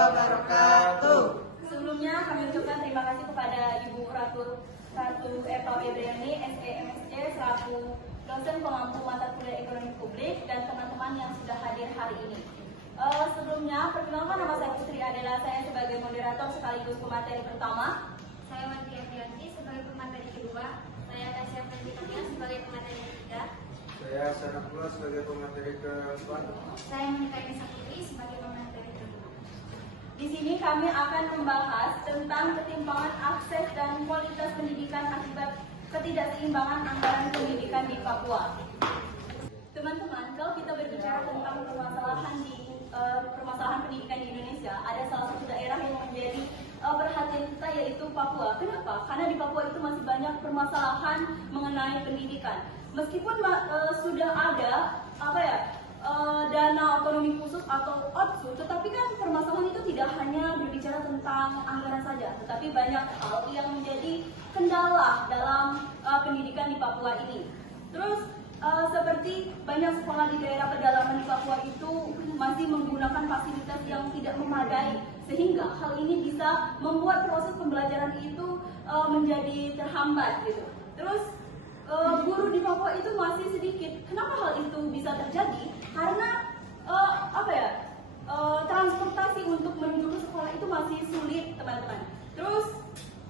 wabarakatuh. Sebelumnya kami ucapkan terima kasih kepada Ibu Ratu Eva Febriani, SEMSC, selaku dosen pengampu mata kuliah ekonomi publik dan teman-teman yang sudah hadir hari ini. Sebelumnya, perkenalkan nama saya Putri Adela, saya sebagai moderator sekaligus pemateri pertama. Saya Wati Aprianti sebagai pemateri kedua. Saya Tasya Ferdinand sebagai pemateri ketiga. Saya Sanakula sebagai pemateri keempat. Saya Monika Nisa Putri sebagai pemateri kelima. Di sini kami akan membahas tentang ketimpangan akses dan kualitas pendidikan akibat ketidakseimbangan anggaran pendidikan di Papua. Teman-teman, kalau kita berbicara tentang permasalahan pendidikan di Indonesia, ada salah satu daerah yang menjadi perhatian kita, yaitu Papua. Kenapa? Karena di Papua itu masih banyak permasalahan mengenai pendidikan. Meskipun sudah ada dana otonomi khusus atau OTSU, tetapi kan permasalahan itu tidak hanya berbicara tentang anggaran saja, tetapi banyak hal yang menjadi kendala dalam pendidikan di Papua ini. Terus seperti banyak sekolah di daerah pedalaman di Papua itu masih menggunakan fasilitas yang tidak memadai, sehingga hal ini bisa membuat proses pembelajaran itu menjadi terhambat gitu. Terus guru di Papua itu masih sedikit. Kenapa hal itu bisa terjadi? Karena transportasi untuk menuju ke sekolah itu masih sulit, teman-teman. Terus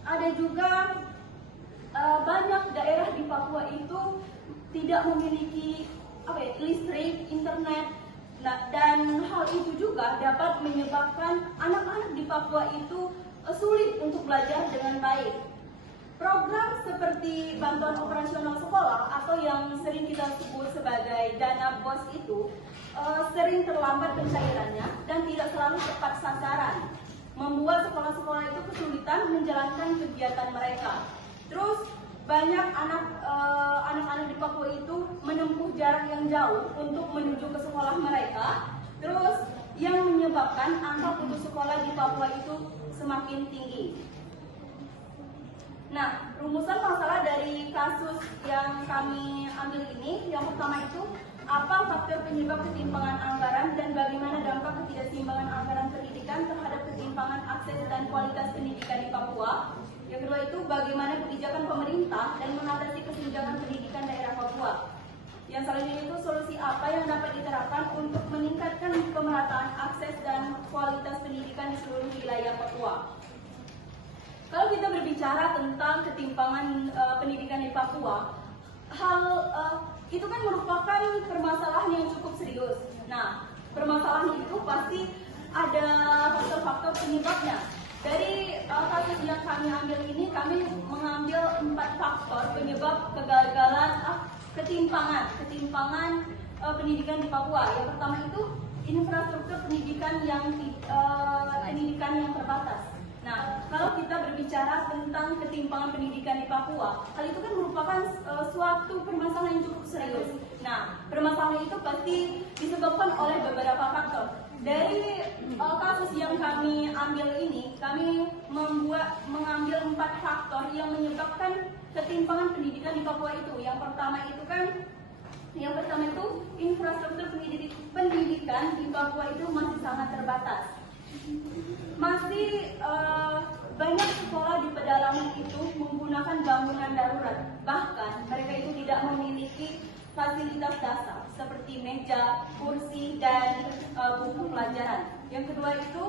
ada juga banyak daerah di Papua itu tidak memiliki listrik, internet. Nah, dan hal itu juga dapat menyebabkan anak-anak di Papua itu sulit untuk belajar dengan baik. Program seperti bantuan operasional sekolah atau yang sering kita sebut sebagai dana BOS itu sering terlambat pencairannya dan tidak selalu tepat sasaran, membuat sekolah-sekolah itu kesulitan menjalankan kegiatan mereka. Terus banyak anak-anak di Papua itu menempuh jarak yang jauh untuk menuju ke sekolah mereka, terus yang menyebabkan angka putus sekolah di Papua itu semakin tinggi. Nah, rumusan masalah dari kasus yang kami ambil ini, yang pertama itu, apa faktor penyebab ketimpangan anggaran dan bagaimana dampak ketidakseimbangan anggaran pendidikan terhadap ketimpangan akses dan kualitas pendidikan di Papua. Yang kedua itu, bagaimana kebijakan pemerintah dan mengatasi kesenjangan pendidikan daerah Papua. Yang selanjutnya itu, solusi apa yang dapat diterapkan untuk meningkatkan pemerataan akses dan kualitas pendidikan di seluruh wilayah Papua. Kalau kita berbicara tentang ketimpangan pendidikan di Papua, itu kan merupakan permasalahan yang cukup serius. Nah, permasalahan itu pasti ada faktor-faktor penyebabnya. Dari kasus yang kami ambil ini, kami mengambil 4 faktor penyebab kegagalan ketimpangan pendidikan di Papua. Yang pertama itu infrastruktur pendidikan yang terbatas. Nah, kalau kita berbicara tentang ketimpangan pendidikan di Papua, hal itu kan merupakan suatu permasalahan yang cukup serius. Nah, permasalahan itu pasti disebabkan oleh beberapa faktor. Dari kasus yang kami ambil ini, kami mengambil 4 faktor yang menyebabkan ketimpangan pendidikan di Papua itu. Yang pertama itu infrastruktur pendidikan di Papua itu masih sangat terbatas. Masih banyak sekolah di pedalaman itu menggunakan bangunan darurat. Bahkan mereka itu tidak memiliki fasilitas dasar seperti meja, kursi, dan buku pelajaran. Yang kedua itu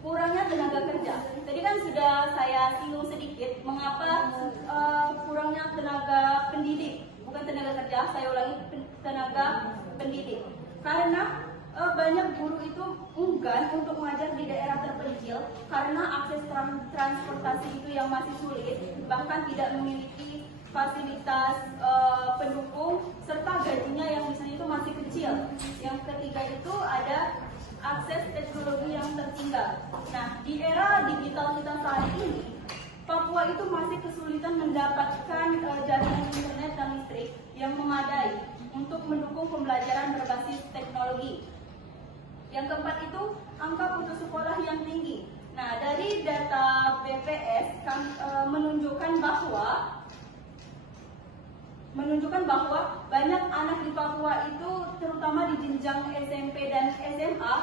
kurangnya tenaga kerja. Tadi kan sudah saya singgung sedikit mengapa kurangnya tenaga pendidik, bukan tenaga kerja, saya ulangi, tenaga pendidik. Karena banyak guru itu enggan untuk mengajar di daerah terpencil karena akses transportasi itu yang masih sulit, bahkan tidak memiliki fasilitas pendukung, serta gajinya yang misalnya itu masih kecil. Yang ketiga itu ada akses teknologi yang tertinggal. Nah, di era digital kita saat ini, Papua itu masih kesulitan mendapatkan jaringan internet dan listrik yang memadai untuk mendukung pembelajaran berbasis teknologi. Yang keempat itu angka putus sekolah yang tinggi. Nah, dari data BPS menunjukkan bahwa banyak anak di Papua itu, terutama di jenjang SMP dan SMA,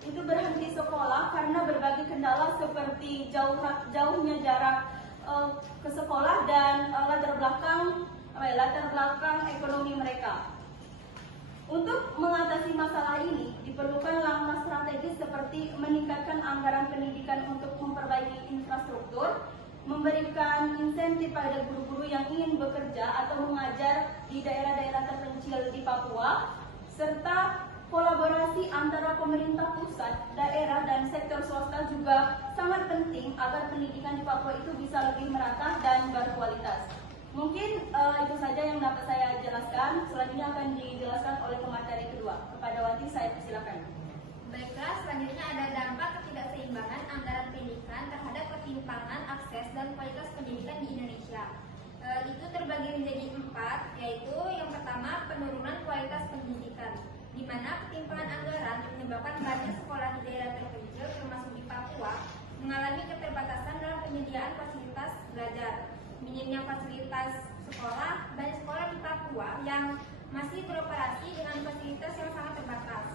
itu berhenti sekolah karena berbagai kendala seperti jauhnya jarak ke sekolah dan latar belakang ekonomi mereka. Untuk mengatasi masalah ini, diperlukan langkah strategis seperti meningkatkan anggaran pendidikan untuk memperbaiki infrastruktur, memberikan insentif pada guru-guru yang ingin bekerja atau mengajar di daerah-daerah terpencil di Papua, serta kolaborasi antara pemerintah pusat, daerah, dan sektor swasta juga sangat penting agar pendidikan di Papua itu bisa lebih merata dan berkualitas. Mungkin itu saja yang dapat saya jelaskan. Selanjutnya akan dijelaskan oleh pemateri kedua. Kepada Wati, saya persilakan. Baiklah, selanjutnya ada dampak ketidakseimbangan anggaran pendidikan terhadap ketimpangan akses dan kualitas pendidikan di Indonesia. Itu terbagi menjadi 4, yaitu yang pertama penurunan kualitas pendidikan, di mana ketimpangan anggaran menyebabkan banyak sekolah di daerah terpencil termasuk di Papua mengalami keterbatasan dalam penyediaan fasilitas belajar. Minimnya fasilitas sekolah, banyak sekolah di Papua yang masih beroperasi dengan fasilitas yang sangat terbatas.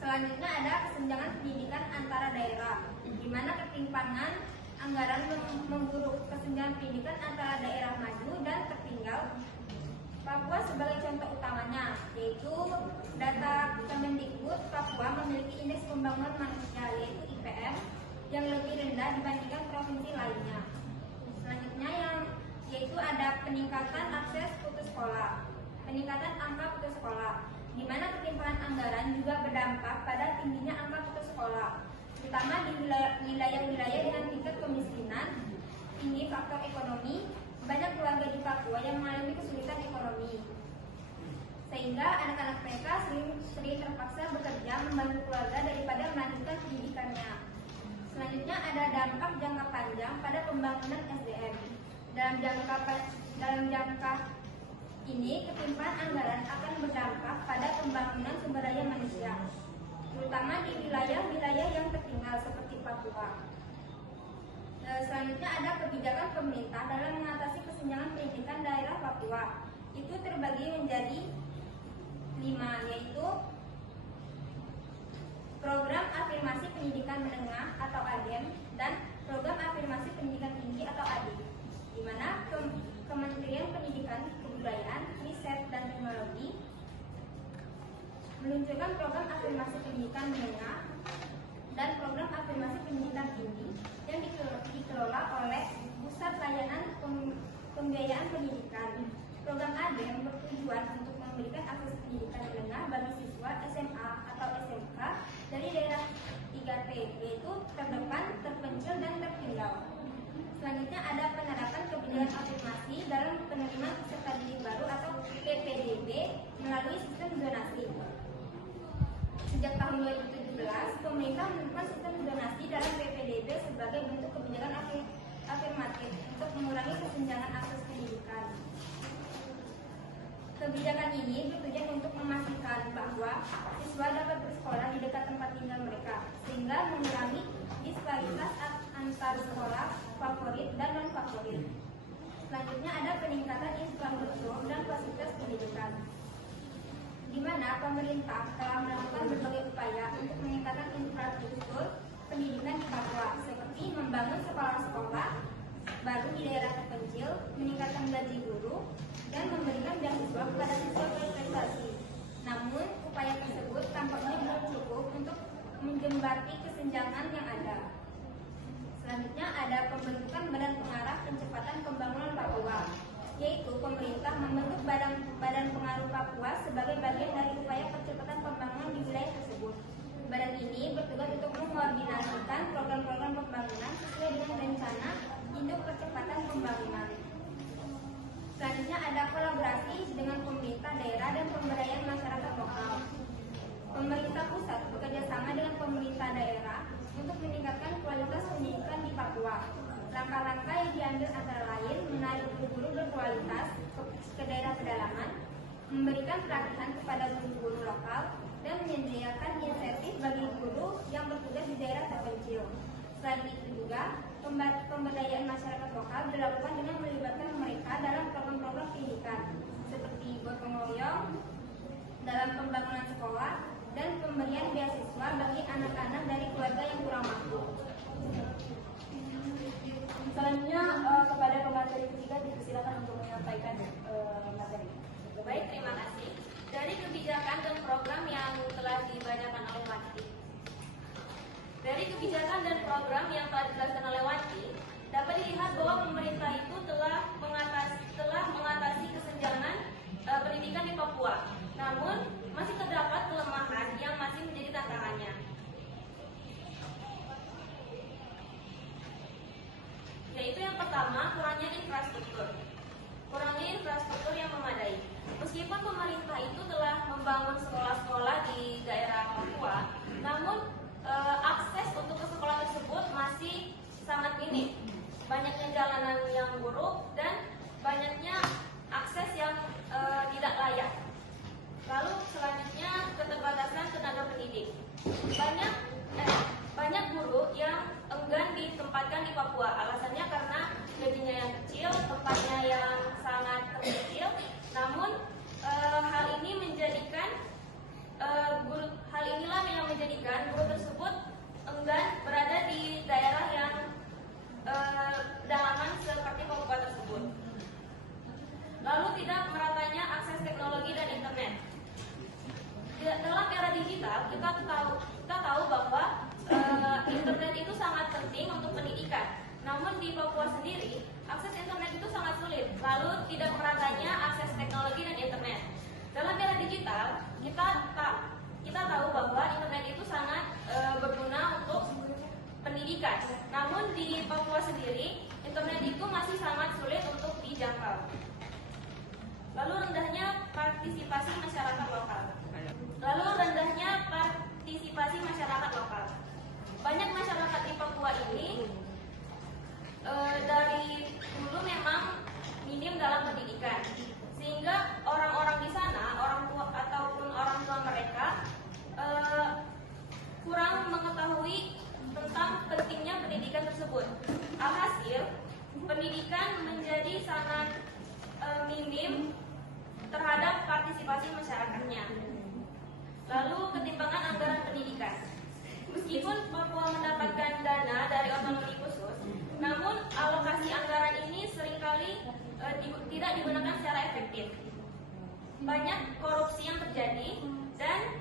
Selanjutnya ada kesenjangan pendidikan antara daerah, di mana ketimpangan anggaran memburuk kesenjangan pendidikan antara daerah maju dan tertinggal. Papua sebagai contoh utamanya, yaitu data Kemendikbud, Papua memiliki indeks pembangunan manusia yaitu IPM yang lebih rendah dibandingkan provinsi lainnya. Selanjutnya yaitu ada peningkatan akses putus sekolah, peningkatan angka putus sekolah, di mana ketimpangan anggaran juga berdampak pada tingginya angka putus sekolah, terutama di wilayah-wilayah dengan tingkat kemiskinan tinggi faktor ekonomi. Banyak keluarga di Papua yang mengalami kesulitan ekonomi, sehingga anak-anak mereka sering terpaksa bekerja membantu keluarga daripada melanjutkan pendidikannya. Selanjutnya ada dampak jangka panjang pada pembangunan SDM. Dalam jangka ini, ketimpangan anggaran akan berdampak pada pembangunan sumber daya manusia, terutama di wilayah-wilayah yang tertinggal seperti Papua. Selanjutnya ada kebijakan pemerintah dalam mengatasi kesenjangan pendidikan daerah Papua. Itu terbagi menjadi 5, yaitu program afirmasi pendidikan menengah atau ADEM dan program afirmasi pendidikan tinggi atau ADI, di mana Kementerian Pendidikan, Kebudayaan, Riset, dan Teknologi meluncurkan program afirmasi pendidikan menengah dan program afirmasi pendidikan tinggi yang dikelola oleh Pusat Layanan Pembiayaan Pendidikan. Program ADEM bertujuan untuk memberikan akses pendidikan menengah bagi siswa SMA atau SMK dari daerah 3T, yaitu terdepan, terpencil, dan tertinggal. Selanjutnya ada penerapan kebijakan afirmasi dalam penerimaan peserta didik baru atau PPDB melalui sistem zonasi. Sejak tahun 2017, pemerintah menerapkan sistem zonasi dalam PPDB sebagai bentuk kebijakan afirmatif untuk mengurangi kesenjangan akses pendidikan. Kebijakan ini bertujuan untuk memastikan bahwa siswa dapat bersekolah di dekat tempat tinggal mereka, sehingga mengurangi disparitas antar sekolah favorit dan non-favorit. Selanjutnya ada peningkatan infrastruktur dan fasilitas pendidikan, di mana pemerintah telah melakukan berbagai upaya untuk meningkatkan infrastruktur pendidikan di Papua, seperti membangun sekolah-sekolah baru di daerah terpencil, meningkatkan gaji guru, dan memberikan beasiswa kepada siswa berprestasi. Namun, upaya tersebut tampaknya belum cukup untuk menjembati kesenjangan yang ada. Selanjutnya ada pembentukan Badan Pengarah Percepatan Pembangunan Papua, yaitu pemerintah membentuk Badan Pengarah Papua sebagai bagian dari upaya percepatan pembangunan di wilayah tersebut. Badan ini bertugas untuk mengkoordinasikan program-program pembangunan sesuai dengan rencana induk percepatan pembangunan. Selanjutnya ada kolaborasi dengan pemerintah daerah dan pemberdayaan masyarakat lokal. Pemerintah pusat bekerjasama dengan pemerintah daerah untuk meningkatkan kualitas pendidikan di Papua. Langkah-langkah yang diambil antara lain menarik guru-guru berkualitas ke daerah pedalaman, memberikan pelatihan kepada guru-guru lokal, dan menyediakan insentif bagi guru yang bertugas di daerah terpencil. Selain itu juga, pemberdayaan masyarakat lokal dilakukan dengan melibatkan mereka dalam program-program pendidikan, seperti gotong royong dalam pembangunan sekolah, dan pemberian beasiswa bagi anak-anak dari keluarga yang kurang mampu. Selanjutnya kepada pemateri ketiga dipersilakan untuk menyampaikan materi. Baik, terima kasih. Dari kebijakan dan program yang telah dibacakan oleh Wati. Dari kebijakan dan program yang telah dijelaskan oleh Wati, dapat dilihat bahwa pemerintah itu telah mengatasi kesenjangan pendidikan di Papua. Namun, masih terdapat kelemahan yang masih menjadi tantangannya. Yaitu yang pertama, kurangnya infrastruktur. Kurangnya infrastruktur yang memadai. Meskipun pemerintah itu telah membangun sekolah-sekolah di daerah Papua, namun akses untuk ke sekolah tersebut masih sangat minim. Banyaknya jalanan yang buruk dan banyaknya akses yang tidak layak. Lalu selanjutnya keterbatasan tenaga pendidik. Banyak guru yang enggan ditempatkan di Papua. Alasannya karena gajinya yang kecil, tempatnya yang sangat terpencil. Namun hal inilah yang menjadikan guru tersebut enggan berada di daerah yang pedalaman seperti Papua tersebut. Lalu tidak meratanya akses teknologi dan internet. Dalam era digital kita tahu bahwa internet itu sangat penting untuk pendidikan. Namun di Papua sendiri akses internet itu sangat sulit. Lalu tidak meratanya akses teknologi dan internet. Dalam era digital kita tahu bahwa internet itu sangat berguna untuk pendidikan. Namun di Papua sendiri internet itu masih sangat sulit untuk dijangkau. Lalu rendahnya partisipasi masyarakat lokal. Banyak masyarakat di Papua ini dari dulu memang minim dalam pendidikan, sehingga orang-orang di sana, orang tua ataupun orang tua mereka kurang mengetahui tentang pentingnya pendidikan tersebut. Alhasil, pendidikan menjadi sangat minim terhadap partisipasi masyarakatnya. Lalu ketimpangan anggaran pendidikan. Meskipun Papua mendapatkan dana dari otonomi khusus, namun alokasi anggaran ini seringkali tidak digunakan secara efektif. Banyak korupsi yang terjadi dan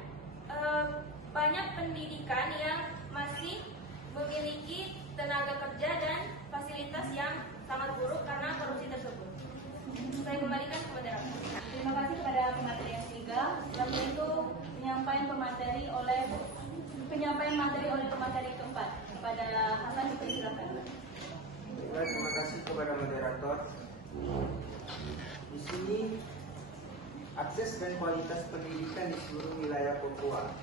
banyak pendidikan yang masih memiliki tenaga kerja dan fasilitas yang sangat buruk karena korupsi tersebut. Saya kembalikan ke moderator. Terima kasih kepada pemateri yang ketiga. Selanjutnya itu penyampaian materi oleh pemateri keempat. Kepada Hasan dipersilakan. Baik, terima kasih kepada moderator. Di sini akses dan kualitas pendidikan di seluruh wilayah Papua.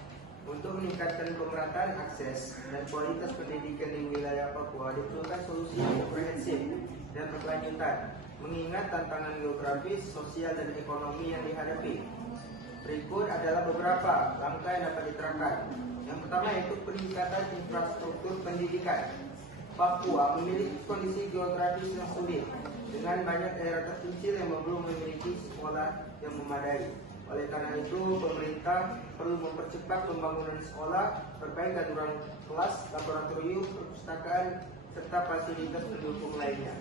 Untuk meningkatkan pemerataan akses dan kualitas pendidikan di wilayah Papua diperlukan solusi komprehensif dan berkelanjutan, mengingat tantangan geografis, sosial, dan ekonomi yang dihadapi. Berikut adalah beberapa langkah yang dapat diterapkan. Yang pertama yaitu peningkatan infrastruktur pendidikan. Papua memiliki kondisi geografis yang sulit, dengan banyak daerah terpencil yang belum memiliki sekolah yang memadai. Oleh karena itu, pemerintah perlu mempercepat pembangunan sekolah, perbaikan ruang kelas, laboratorium, perpustakaan, serta fasilitas pendukung lainnya.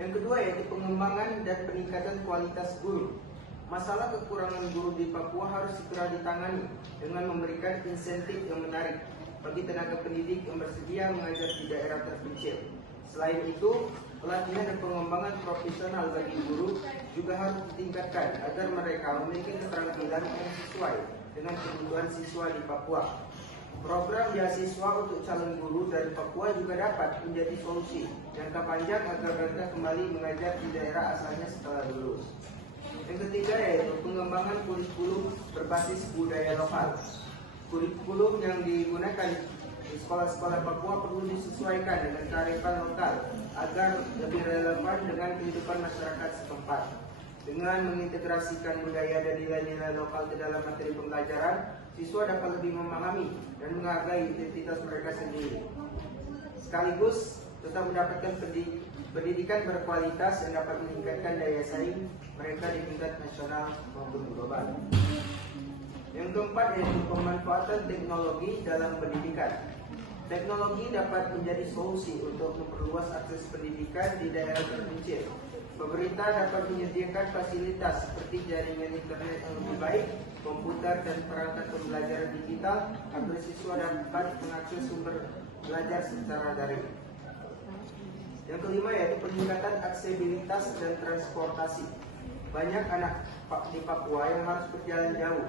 Yang kedua yaitu pengembangan dan peningkatan kualitas guru. Masalah kekurangan guru di Papua harus segera ditangani dengan memberikan insentif yang menarik bagi tenaga pendidik yang bersedia mengajar di daerah terpencil. Selain itu, pelatihan dan pengembangan profesional bagi guru juga harus ditingkatkan agar mereka memiliki keterampilan yang sesuai dengan kebutuhan siswa di Papua. Program beasiswa untuk calon guru dari Papua juga dapat menjadi solusi jangka panjang agar mereka kembali mengajar di daerah asalnya setelah lulus. Yang ketiga yaitu pengembangan kurikulum berbasis budaya lokal. Kurikulum yang digunakan di sekolah-sekolah Papua perlu disesuaikan dengan kearifan lokal agar lebih relevan dengan kehidupan masyarakat setempat. Dengan mengintegrasikan budaya dan nilai-nilai lokal ke dalam materi pembelajaran, siswa dapat lebih memahami dan menghargai identitas mereka sendiri. Sekaligus tetap mendapatkan pendidikan berkualitas yang dapat meningkatkan daya saing mereka di tingkat nasional maupun global. Yang keempat yaitu pemanfaatan teknologi dalam pendidikan. Teknologi dapat menjadi solusi untuk memperluas akses pendidikan di daerah terpencil. Pemerintah dapat menyediakan fasilitas seperti jaringan internet yang lebih baik, komputer dan perangkat pembelajaran digital agar siswa dapat mengakses sumber belajar secara daring. Yang kelima yaitu peningkatan aksesibilitas dan transportasi. Banyak anak di Papua yang harus berjalan jauh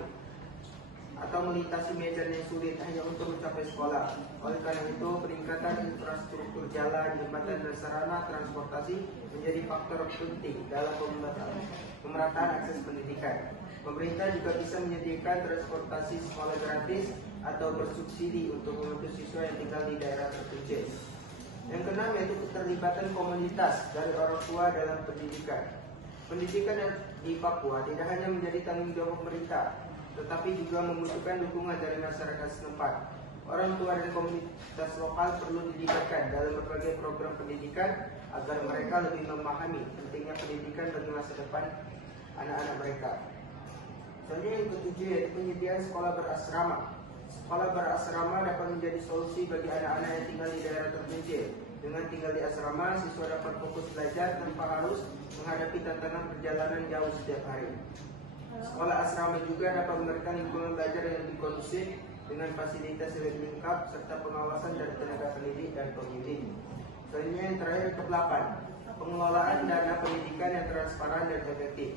atau melintasi medan yang sulit hanya untuk mencapai sekolah. Oleh karena itu, peningkatan infrastruktur jalan, jembatan dan sarana transportasi menjadi faktor penting dalam pemerataan akses pendidikan. Pemerintah juga bisa menyediakan transportasi sekolah gratis atau bersubsidi untuk membantu siswa yang tinggal di daerah terpencil. Yang keenam yaitu keterlibatan komunitas dari orang tua dalam pendidikan. Pendidikan di Papua tidak hanya menjadi tanggung jawab pemerintah, tetapi juga membutuhkan dukungan dari masyarakat setempat. Orang tua dan komunitas lokal perlu dilibatkan dalam berbagai program pendidikan agar mereka lebih memahami pentingnya pendidikan bagi masa depan anak-anak mereka. Selanjutnya yang ketujuh yaitu penyediaan sekolah berasrama. Sekolah berasrama dapat menjadi solusi bagi anak-anak yang tinggal di daerah terpencil. Dengan tinggal di asrama, siswa dapat fokus belajar tanpa harus menghadapi tantangan perjalanan jauh setiap hari. Sekolah asrama juga dapat memberikan lingkungan belajar yang lebih kondusif dengan fasilitas yang lebih lengkap serta pengawasan dari tenaga pendidik dan pembimbing. Selanjutnya yang terakhir ke-8, pengelolaan dana pendidikan yang transparan dan efektif.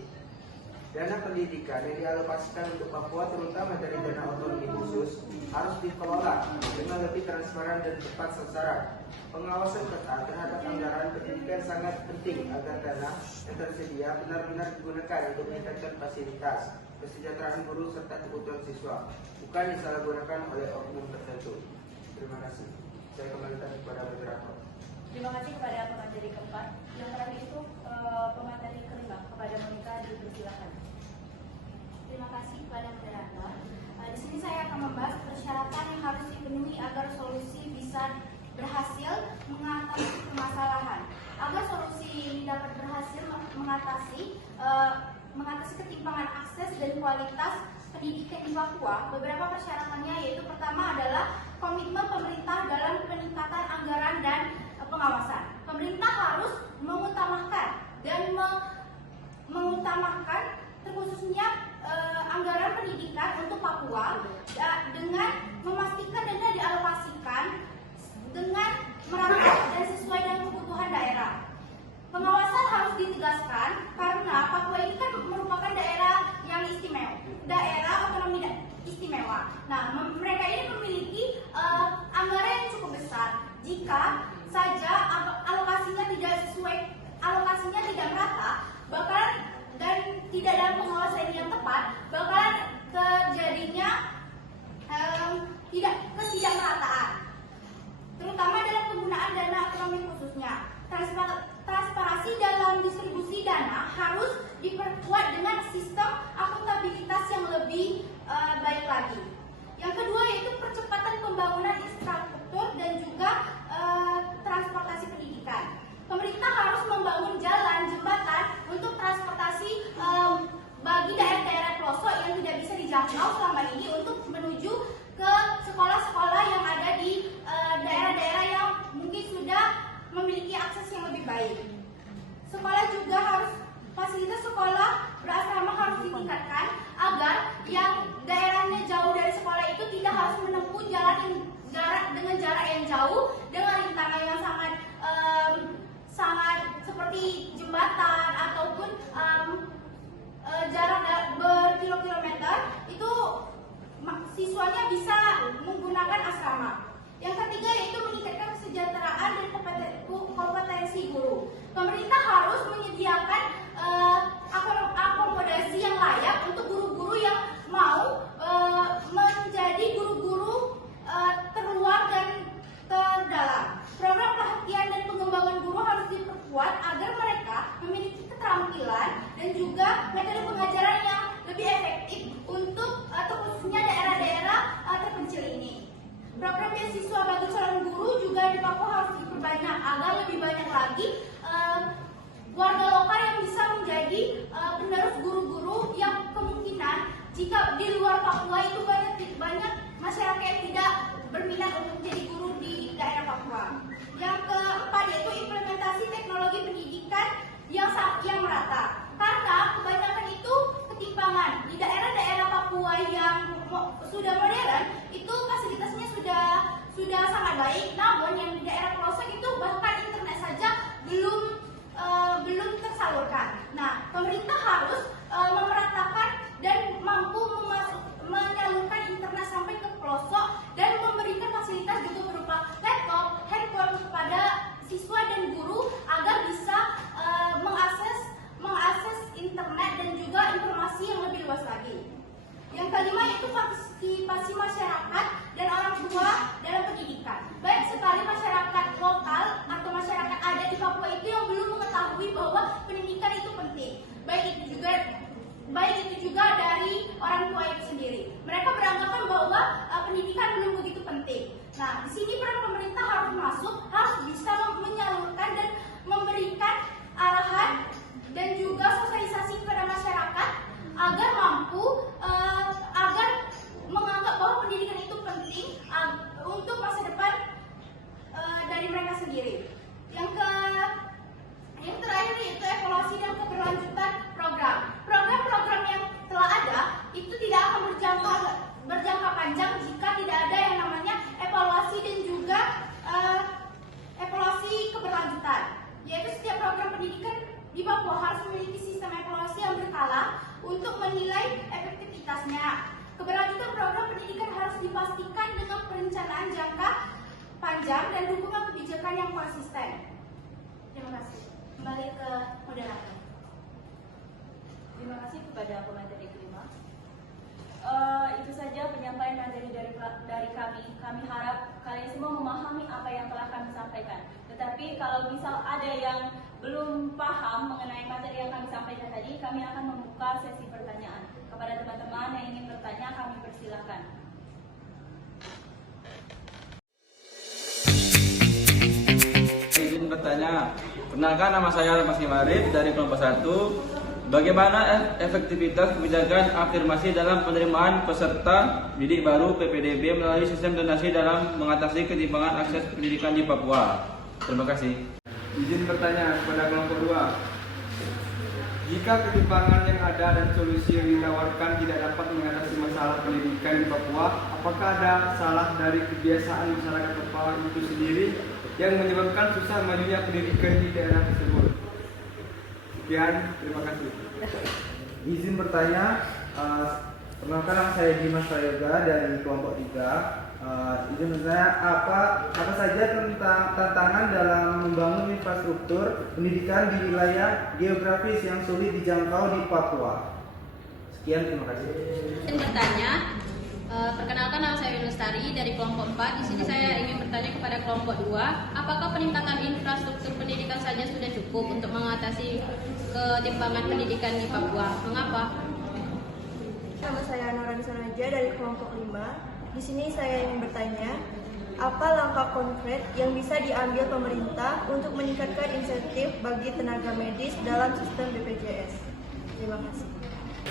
Dana pendidikan yang dialokasikan untuk Papua terutama dari dana otonomi khusus harus dikelola dengan lebih transparan dan tepat sasaran. Pengawasan ketat terhadap anggaran pendidikan sangat penting agar dana yang tersedia benar-benar digunakan untuk meningkatkan fasilitas, kesejahteraan guru serta kebutuhan siswa, bukan disalahgunakan oleh oknum tertentu. Terima kasih. Saya kembalikan kepada moderator. Terima kasih kepada pemateri keempat. Yang terakhir itu pemateri kelima kepada Monica, dipersilakan. Terima kasih kepada moderator. Di sini saya akan membahas persyaratan yang harus dipenuhi agar solusi bisa berhasil mengatasi permasalahan. Agar solusi ini dapat berhasil mengatasi ketimpangan akses dan kualitas pendidikan di Papua, beberapa persyaratannya yaitu pertama adalah komitmen pemerintah dalam peningkatan anggaran dan pengawasan. Pemerintah harus mengutamakan terkhususnya anggaran pendidikan untuk Papua dengan memastikan dana dialokasikan dengan merata dan sesuai dengan kebutuhan daerah. Pengawasan harus ditegaskan karena Papua ini kan merupakan daerah yang istimewa, daerah otonomi istimewa. Nah, mereka ini memiliki anggaran yang cukup besar. Jika saja alokasinya tidak merata, bakalan dan tidak dalam pengawasan yang tepat, bakalan terjadinya ketidakmerataan, terutama dalam penggunaan dana otonomi khususnya. Transparansi dalam distribusi dana harus diperkuat dengan sistem akuntabilitas yang lebih baik lagi. Yang kedua yaitu percepatan pembangunan infrastruktur dan juga transportasi pendidikan. Pemerintah harus membangun jalan, jembatan untuk transportasi bagi daerah-daerah pelosok yang tidak bisa dijangkau selama ini untuk menuju ke sekolah-sekolah yang ada di daerah-daerah yang mungkin sudah memiliki akses yang lebih baik. Sekolah juga fasilitas sekolah berasrama harus ditingkatkan agar yang daerahnya jauh dari sekolah itu tidak harus menempuh dengan jarak yang jauh dengan rintangan yang sangat seperti jembatan ataupun jarak berkilo-kilometer, itu siswanya bisa menggunakan asrama. Yang ketiga yaitu meningkatkan kesejahteraan dan kompetensi guru. Pemerintah harus menyediakan akomodasi yang layak untuk guru-guru yang mau menjadi guru-guru terluar dan terdalam. Program perhatian dan pengembangan guru harus diperkuat agar mereka memiliki keterampilan dan juga metode pengajaran yang lebih efektif untuk khususnya daerah-daerah terpencil ini. Program beasiswa bagi calon guru juga di Papua harus diperbanyak agar lebih banyak lagi warga lokal yang bisa menjadi penerus guru-guru yang kemungkinan jika di luar Papua itu banyak masyarakat yang tidak berminat untuk menjadi guru di daerah Papua. Yang keempat yaitu implementasi teknologi pendidikan yang merata. Karena kebanyakan itu ketimpangan di daerah-daerah Papua yang sudah modern itu fasilitasnya sudah sangat baik, namun yang di daerah pelosok itu bahkan internet saja belum tersalurkan. Nah, pemerintah harus memeratakan dan mampu menyalurkan internet sampai ke pelosok dan memberikan fasilitas juga berupa laptop, handphone kepada siswa dan guru agar bisa mengakses internet dan juga informasi yang lebih luas lagi. Yang kelima yaitu partisipasi masyarakat dan orang tua dalam pendidikan. Banyak sekali masyarakat lokal atau masyarakat adat di Papua itu yang belum mengetahui bahwa pendidikan itu penting. Baik itu juga dari orang tua itu sendiri. Mereka beranggapan bahwa pendidikan belum begitu penting. Nah, di sini peran pemerintah harus masuk, harus bisa menyalurkan dan memberikan arahan dan juga sosialisasi kepada masyarakat agar mampu agar menganggap bahwa pendidikan itu penting untuk masa depan dari mereka sendiri. Yang terakhir yaitu evaluasi dan keberlanjutan program. Program-program yang telah ada itu tidak akan berjangka panjang jika tidak ada yang namanya evaluasi dan juga evaluasi keberlanjutan. Yaitu setiap program pendidikan di Papua harus memiliki sistem evaluasi yang berkala untuk menilai efektivitasnya. Keberlanjutan program pendidikan harus dipastikan dengan perencanaan jangka panjang dan dukungan kebijakan yang konsisten. Terima kasih. Kembali ke moderator. Terima kasih kepada pemateri kelima. Itu saja penyampaian materi dari kami. Kami harap kalian semua memahami apa yang telah kami sampaikan. Tetapi kalau misal ada yang belum paham mengenai materi yang kami sampaikan tadi, kami akan membuka sesi pertanyaan. Kepada teman-teman yang ingin bertanya, kami persilahkan. Izin bertanya, perkenalkan nama saya Mas Marit dari kelompok 1. Bagaimana efektivitas kebijakan afirmasi dalam penerimaan peserta didik baru PPDB melalui sistem donasi dalam mengatasi ketimpangan akses pendidikan di Papua? Terima kasih. Izin bertanya kepada kelompok 2. Jika ketimpangan yang ada dan solusi yang ditawarkan tidak dapat mengatasi masalah pendidikan di Papua, apakah ada salah dari kebiasaan masyarakat Papua itu sendiri yang menyebabkan susah majunya pendidikan di daerah tersebut? Sekian, terima kasih. Izin bertanya, perkenalkan nama saya Dimas Prayoga dari kelompok 3. Izin bertanya, apa saja tentang tantangan dalam membangun infrastruktur pendidikan di wilayah geografis yang sulit dijangkau di Papua? Sekian, terima kasih. Izin bertanya, perkenalkan nama saya Yunustari dari kelompok 4. Di sini saya ingin bertanya kepada kelompok 2, apakah peningkatan infrastruktur pendidikan saja sudah cukup untuk mengatasi ketimpangan pendidikan di Papua? Mengapa? Nama saya Nurani Sanaja dari kelompok 5. Di sini saya ingin bertanya, apa langkah konkret yang bisa diambil pemerintah untuk meningkatkan insentif bagi tenaga medis dalam sistem BPJS? Terima kasih.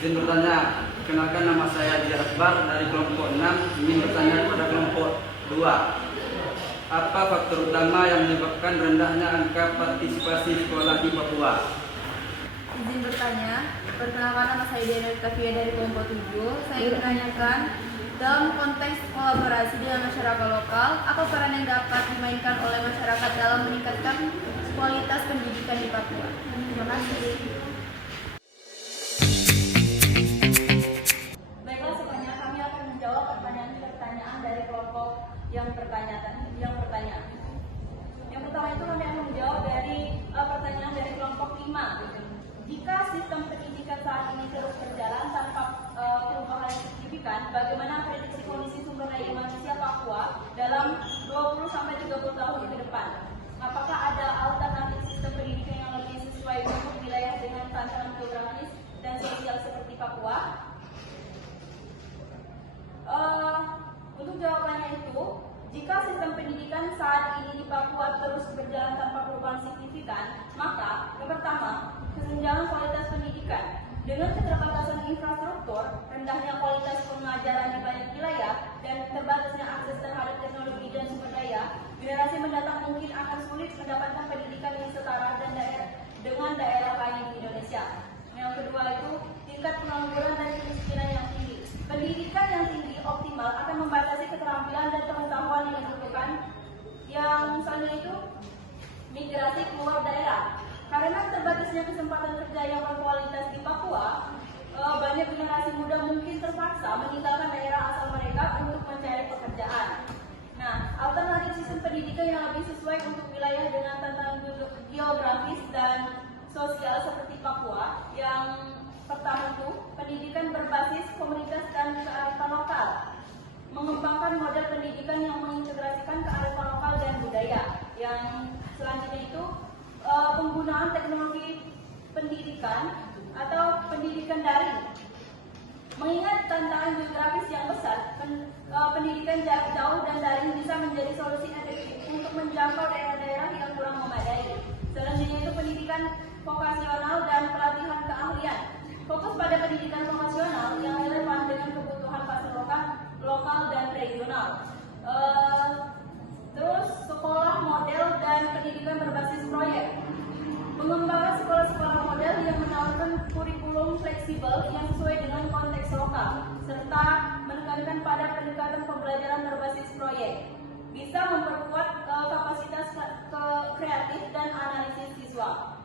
Izin bertanya, perkenalkan nama saya Dia Akbar dari kelompok 6. Ingin bertanya kepada kelompok 2. Apa faktor utama yang menyebabkan rendahnya angka partisipasi sekolah di Papua? Izin bertanya, perkenalkan nama saya Diana Tafia dari kelompok 7. Saya ingin menanyakan, dalam konteks kolaborasi dengan masyarakat lokal, apa peran yang dapat dimainkan oleh masyarakat dalam meningkatkan kualitas pendidikan di Papua? Terima kasih. Baiklah, sebenarnya kami akan menjawab pertanyaan dari kelompok yang bertanya. Yang pertama itu kami akan menjawab dari pertanyaan dari kelompok 5. Jika sistem pendidikan saat ini terus berjalan tanpa perubahan yang signifikan, bagaimana prediksi kondisi sumber daya manusia Papua dalam 20-30 tahun ke depan? Apakah ada alternatif sistem pendidikan yang lebih sesuai untuk wilayah dengan tantangan geografis dan sosial seperti Papua? Untuk jawabannya itu, jika sistem pendidikan saat ini di Papua terus berjalan tanpa perubahan signifikan, maka yang pertama, kesenjangan kualitas pendidikan. Dengan keterbatasan infrastruktur, rendahnya kualitas pengajaran di banyak wilayah, dan terbatasnya akses terhadap teknologi dan sumber daya, generasi mendatang mungkin akan sulit mendapatkan pendidikan yang setara dan dengan daerah lain di Indonesia. Yang kedua itu tingkat pengangguran dan kemiskinan yang tinggi. Pendidikan yang tinggi optimal akan membatasi keterampilan dan pengetahuan yang dibutuhkan. Yang selanjutnya itu migrasi keluar daerah. Karena terbatasnya kesempatan kerja yang berkualitas di Papua, banyak generasi muda mungkin terpaksa meninggalkan daerah asal mereka untuk mencari pekerjaan. Nah, alternatif sistem pendidikan yang lebih sesuai untuk wilayah dengan tantangan geografis dan sosial seperti Papua. Yang pertama itu pendidikan berbasis komunitas dan kearifan lokal. Mengembangkan model pendidikan yang mengintegrasikan kearifan lokal dan budaya. Yang selanjutnya itu penggunaan teknologi pendidikan atau pendidikan daring. Mengingat tantangan geografis yang besar, pendidikan jarak jauh dan daring bisa menjadi solusi efektif untuk menjangkau daerah-daerah yang kurang memadai. Selanjutnya itu pendidikan vokasional dan pelatihan keahlian. Fokus pada pendidikan vokasional yang relevan dengan kebutuhan pasar lokal dan regional. Terus sekolah model dan pendidikan berbasis proyek. Mengembangkan sekolah-sekolah model yang menawarkan kurikulum fleksibel yang sesuai dengan konteks lokal, serta menekankan pada pendekatan pembelajaran berbasis proyek. Bisa memperkuat kapasitas kreatif dan analisis siswa.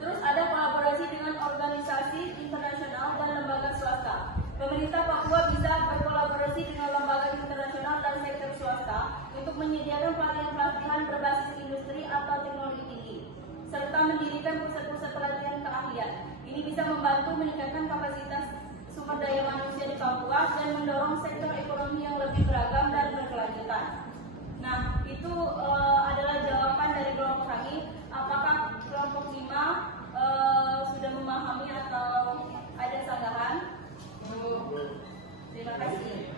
Terus ada kolaborasi dengan organisasi internasional dan lembaga swasta. Pemerintah Papua bisa berkolaborasi dengan lembaga internasional dan sektor swasta untuk menyediakan pelatihan-pelatihan berbasis industri atau teknologi tinggi, serta mendirikan pusat-pusat pelatihan keahlian. Ini bisa membantu meningkatkan kapasitas sumber daya manusia di Papua dan mendorong sektor ekonomi yang lebih beragam dan berkelanjutan. Nah, itu adalah jawaban dari kelompok kami. Apakah kelompok 5 sudah memahami atau ada sanggahan? Terima kasih.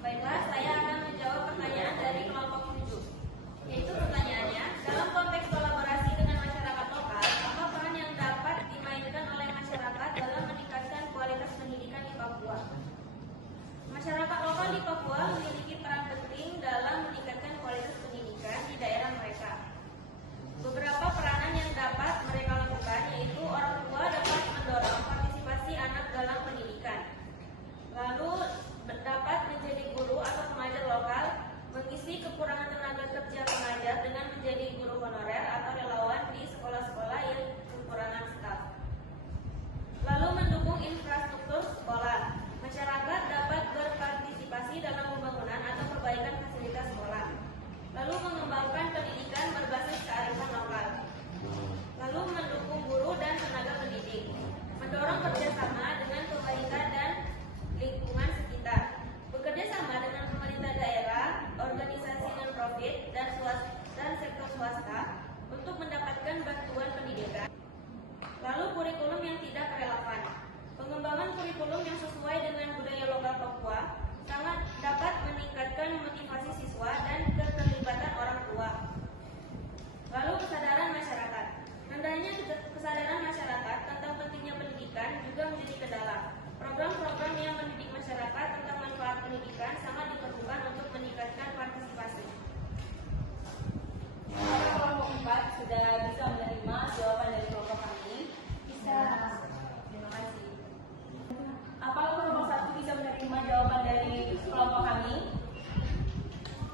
Baiklah, saya akan menjawab pertanyaan dari kelompok 7. Yaitu pertanyaannya, dalam konteks kolaborasi dengan masyarakat lokal, apa peran yang dapat dimainkan oleh masyarakat dalam meningkatkan kualitas pendidikan di Papua? Masyarakat lokal di Papua memiliki peran penting dalam meningkatkan kualitas pendidikan di daerah mereka. Beberapa peranan yang dapat mereka lakukan yaitu orang tua dapat mendorong partisipasi anak dalam pendidikan. Lalu dapat menjadi guru atau pengajar lokal, mengisi kekurangan tenaga kerja pengajar dengan menjadi guru honorer atau relawan di sekolah-sekolah yang kekurangan staf. Lalu mendukung infrastruktur sekolah. Masyarakat dapat berpartisipasi dalam pembangunan atau perbaikan fasilitas sekolah. Lalu mengembangkan pendidikan berbasis kearifan lokal. Lalu mendukung guru dan tenaga pendidik. Mendorong kerjasama dengan pemerintah dan lingkungan sekitar. Bekerja sama dengan pemerintah daerah, organisasi non-profit, dan sektor swasta untuk mendapatkan bantuan pendidikan. Lalu kurikulum yang tidak relevan. Pengembangan kurikulum yang sesuai dengan budaya lokal Papua sangat dapat meningkatkan motivasi siswa dan keterlibatan orang tua. Lalu kesadaran masyarakat. Rendahnya kesadaran masyarakat tentang pentingnya pendidikan juga menjadi kendala. Program-program yang mendidik masyarakat tentang manfaat pendidikan sangat diperlukan untuk meningkatkan partisipasi. Kelompok 4 sudah bisa menerima jawaban dari kelompok kami. Bisa. Terima kasih. Apakah kelompok 1 bisa menerima jawaban dari kelompok kami?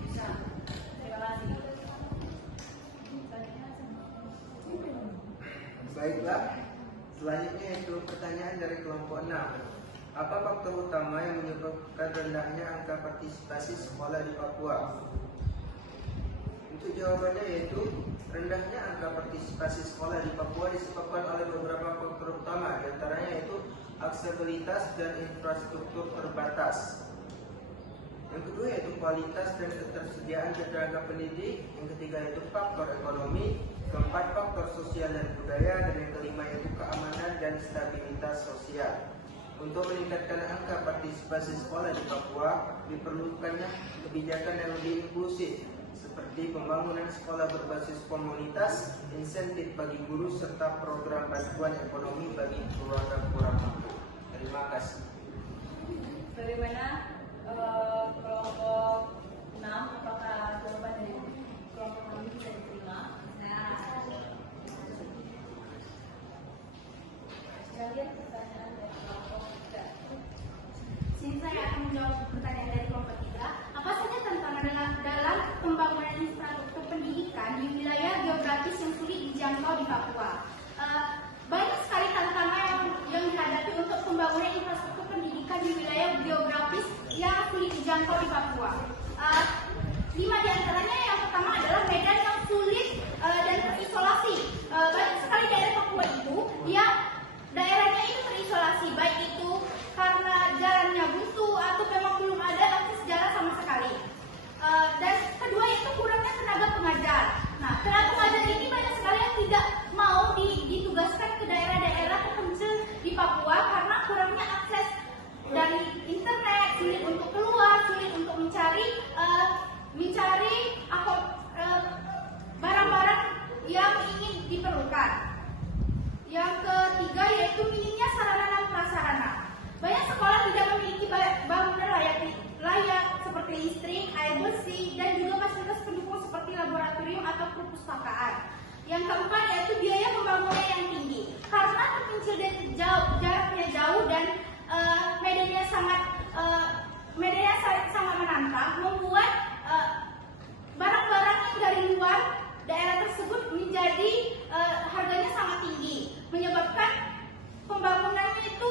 Bisa. Terima kasih. Baiklah, selanjutnya itu pertanyaan dari kelompok 6. Apa faktor utama yang menyebabkan rendahnya angka partisipasi sekolah di Papua? Untuk jawabannya yaitu rendahnya angka partisipasi sekolah di Papua disebabkan oleh beberapa faktor utama, diantaranya yaitu aksesibilitas dan infrastruktur terbatas. Yang kedua yaitu kualitas dan ketersediaan tenaga pendidik. Yang ketiga yaitu faktor ekonomi. Keempat faktor sosial dan budaya. Dan yang kelima yaitu keamanan dan stabilitas sosial. Untuk meningkatkan angka partisipasi sekolah di Papua, diperlukannya kebijakan yang lebih inklusif, seperti pembangunan sekolah berbasis komunitas, insentif bagi guru, serta program bantuan ekonomi bagi keluarga kurang mampu. Terima kasih. Bagaimana kelompok 6, apakah jawaban dari kelompok 6 bisa diterima? Nah, kemudian pertanyaan dari kelompok 3. Sini saya akan menjawab pertanyaan dari kelompok 3. Apa saja tantangan dalam pembangunan infrastruktur pendidikan di wilayah geografis yang sulit dijangkau di Papua? Banyak sekali tantangan yang dihadapi untuk pembangunan infrastruktur pendidikan di wilayah geografis yang sulit dijangkau di Papua. 5 di antaranya, yang pertama adalah medan yang sulit dan terisolasi. Banyak sekali daerah Papua itu yang daerahnya itu terisolasi, baik itu karena jalannya buntu atau memang belum ada akses jalan sama sekali. Dan kedua itu kurangnya tenaga pengajar. Nah, tenaga pengajar ini banyak sekali yang tidak mau ditugaskan ke daerah-daerah terpencil di Papua karena kurangnya akses dari internet, sulit untuk keluar, sulit untuk mencari barang-barang yang ingin diperlukan. Yang ketiga yaitu minimnya sarana dan prasarana. Banyak sekolah tidak memiliki bangunan layak seperti listrik, air bersih, dan juga fasilitas pendukung seperti laboratorium atau perpustakaan. Yang keempat yaitu biaya pembangunan yang tinggi. Karena terpencil dan jaraknya jauh dan medannya sangat menantang, membuat barang-barang yang dari luar daerah tersebut menjadi harganya sangat tinggi, menyebabkan pembangunannya itu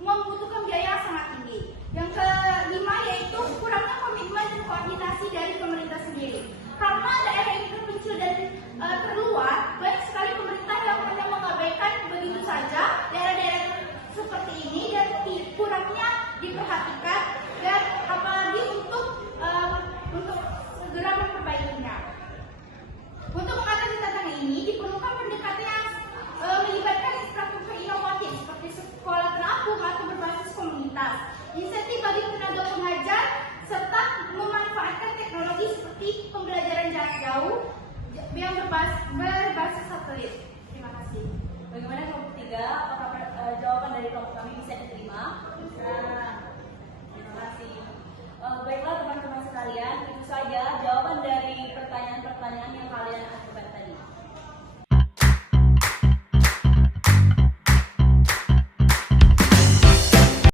membutuhkan biaya yang sangat tinggi. Yang kelima yaitu kurangnya komitmen dan koordinasi dari pemerintah sendiri. Karena daerah ini terpencil dan perlu